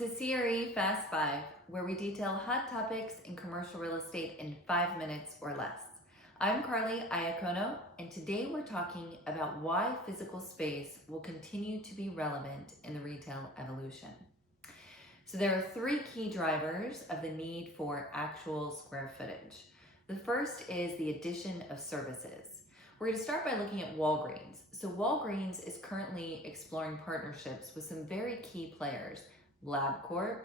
to CRE Fast FIve, where we detail hot topics in commercial real estate in 5 minutes or less. I'm Carly Iacono, and today we're talking about why physical space will continue to be relevant in the retail evolution. So there are 3 key drivers of the need for actual square footage. The first is the addition of services. We're going to start by looking at Walgreens. So Walgreens is currently exploring partnerships with some very key players: LabCorp,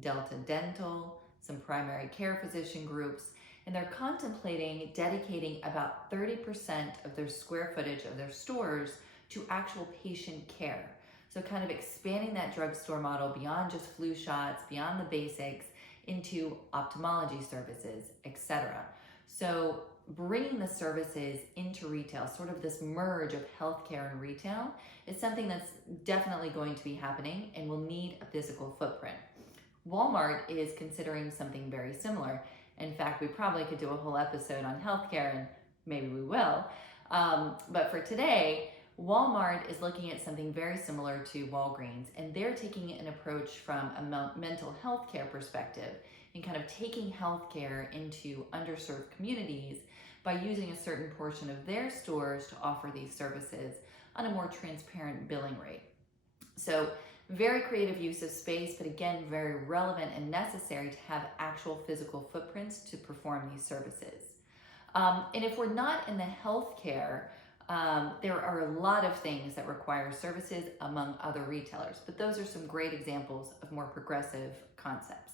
Delta Dental, some primary care physician groups, and they're contemplating dedicating about 30% of their square footage of their stores to actual patient care. So kind of expanding that drugstore model beyond just flu shots, beyond the basics, into ophthalmology services, etc. So bringing the services into retail, sort of this merge of healthcare and retail, is something that's definitely going to be happening and will need a physical footprint. Walmart is considering something very similar. In fact, we probably could do a whole episode on healthcare, and maybe we will. But for today, Walmart is looking at something very similar to Walgreens, and they're taking an approach from a mental health care perspective and kind of taking healthcare into underserved communities by using a certain portion of their stores to offer these services on a more transparent billing rate. So very creative use of space, but again, very relevant and necessary to have actual physical footprints to perform these services. And if we're not in the healthcare, there are a lot of things that require services among other retailers, but those are some great examples of more progressive concepts.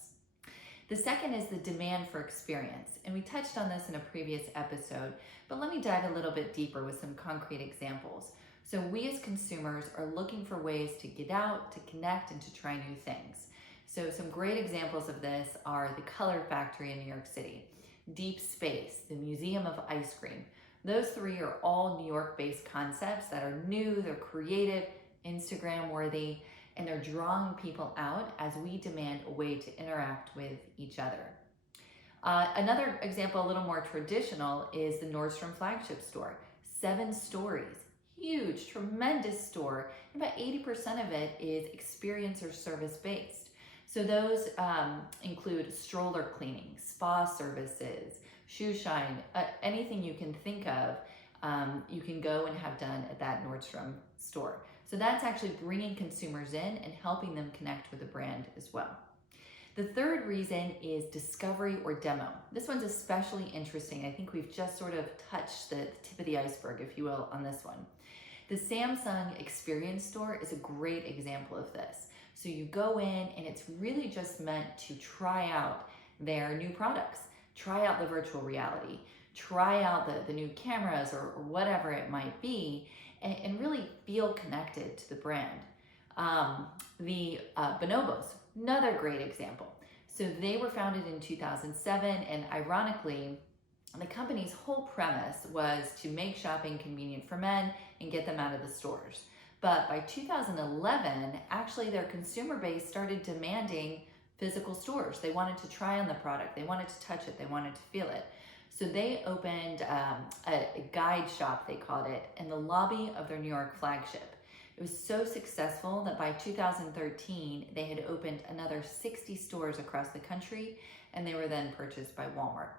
The second is the demand for experience, and we touched on this in a previous episode, but let me dive a little bit deeper with some concrete examples. So we as consumers are looking for ways to get out, to connect, and to try new things. So some great examples of this are the Color Factory in New York City, Deep Space, the Museum of Ice Cream. Those 3 are all New York-based concepts that are new, they're creative, Instagram-worthy, and they're drawing people out as we demand a way to interact with each other. Another example, a little more traditional, is the Nordstrom flagship store. 7 stories, huge, tremendous store. About 80% of it is experience or service-based. So those include stroller cleaning, spa services, shoe shine, anything you can think of, you can go and have done at that Nordstrom store. So that's actually bringing consumers in and helping them connect with the brand as well. The third reason is discovery or demo. This one's especially interesting. I think we've just sort of touched the tip of the iceberg, if you will, on this one. The Samsung Experience store is a great example of this. So you go in and it's really just meant to try out their new products, try out the virtual reality, try out the new cameras or whatever it might be, and really feel connected to the brand. The Bonobos, another great example. So they were founded in 2007, and ironically, the company's whole premise was to make shopping convenient for men and get them out of the stores. But by 2011, actually their consumer base started demanding physical stores. They wanted to try on the product, they wanted to touch it, they wanted to feel it. So they opened a guide shop, they called it, in the lobby of their New York flagship. It was so successful that by 2013, they had opened another 60 stores across the country, and they were then purchased by Walmart.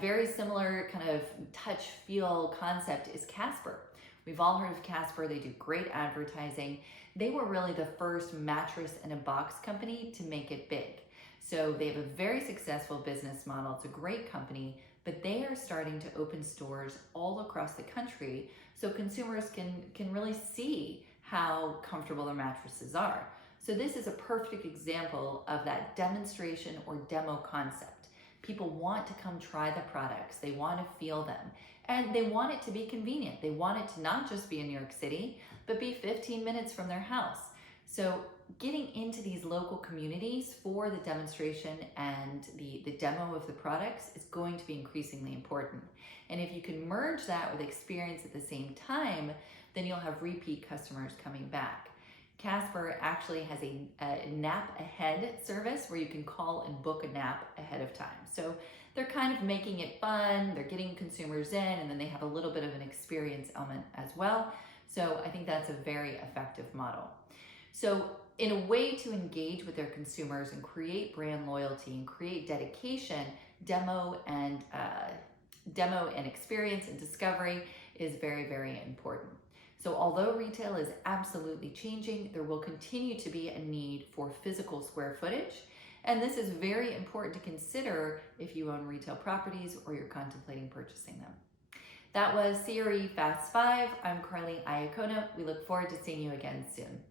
Very similar kind of touch feel concept is Casper. We've all heard of Casper. They do great advertising. They were really the first mattress in a box company to make it big. So they have a very successful business model. It's a great company, but they are starting to open stores all across the country so consumers can really see how comfortable their mattresses are. So this is a perfect example of that demonstration or demo concept. People want to come try the products. They want to feel them. And they want it to be convenient. They want it to not just be in New York City, but be 15 minutes from their house. So getting into these local communities for the demonstration and the demo of the products is going to be increasingly important. And if you can merge that with experience at the same time, then you'll have repeat customers coming back. Casper actually has a nap ahead service where you can call and book a nap ahead of time. So they're kind of making it fun, they're getting consumers in, and then they have a little bit of an experience element as well. So I think that's a very effective model. So in a way to engage with their consumers and create brand loyalty and create dedication, demo and experience and discovery is very, very important. So although retail is absolutely changing, there will continue to be a need for physical square footage. And this is very important to consider if you own retail properties or you're contemplating purchasing them. That was CRE Fast FIve. I'm Carly Iacono. We look forward to seeing you again soon.